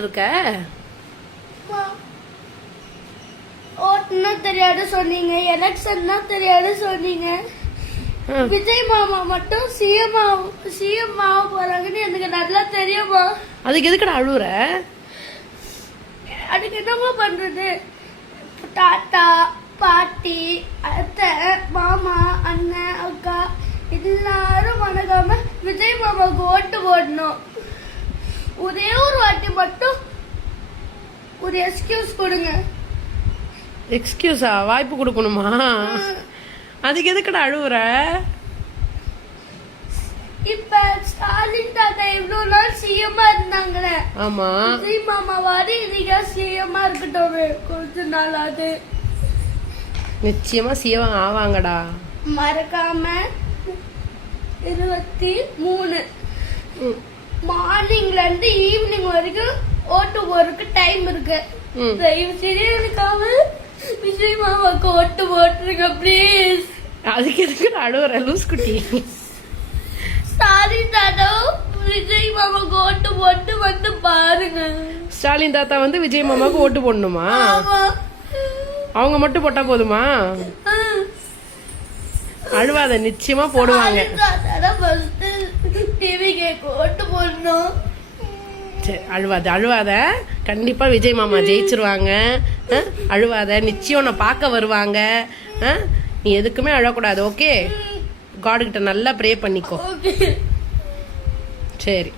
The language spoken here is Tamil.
இருக்க ஓட்டுனா தெரியாது சொன்னீங்க, எலெக்ஷன்னா தெரியாது சொன்னீங்க. விஜய் மாமா மட்டும் சிஎம் ஆக போறாங்கன்னு எனக்கு நல்லா தெரியுமா? அதுக்கு எதுக்குடா அழுவுற? அதுக்கு என்னமா பண்றது? தாத்தா பாட்டி அத்தை மாமா அண்ணன் அக்கா எல்லாரும் வணங்காம விஜய் மாமாவுக்கு ஓட்டு போடணும். ஒரே ஒரு வாட்டி மட்டும் ஒரு எக்ஸ்கியூஸ் கொடுங்க. எக்ஸ்கியூஸா? வாய்ப்பு கொடுக்கணுமா? அதுக்கு எதுக்குடா அழுவுற? இப்ப ஸ்டாலின் தாத்தா இவ்வளவு நாள் சிஎம்மா இருந்தாங்களே, ஆமா, விஜய் மாமா வாரி இன்னைக்கு சிஎம்மா இருக்கட்டும் கொஞ்ச நாள். அது நிச்சயமா சிஎம் ஆவாங்கடா. மறக்காம 23 மார்னிங்ல இருந்து ஈவினிங் வரைக்கும் ஓட்டு போறதுக்கு டைம் இருக்கு. தயவு செய்து எனக்காக விஜய் மாமாவுக்கு ஓட்டு போட்டுருங்க ப்ளீஸ். அதுக்கு எதுக்கு அழுவுற லூஸ் குட்டி? ஸ்டாலின் தாத்தா விஜய் மாமாவுக்கு ஓட்டு போட்டு வந்து பாருங்க. ஸ்டாலின் தாத்தா வந்து விஜய் மாமாவுக்கு ஓட்டு போடணுமா? அவங்க மட்டும் போட்டா போதுமா? அழுவாத, நிச்சயமா போடுவாங்க. ஓட்டு போடணும். சரி, அழுவாத. கண்டிப்பா விஜய் மாமா ஜெயிச்சிருவாங்க. அழுவாத, நிச்சயம் நான் பார்க்க வருவாங்க. நீ எதுக்குமே அழக்கூடாது. ஓகே, காட் கிட்ட நல்லா ப்ரே பண்ணிக்கோ. சரி.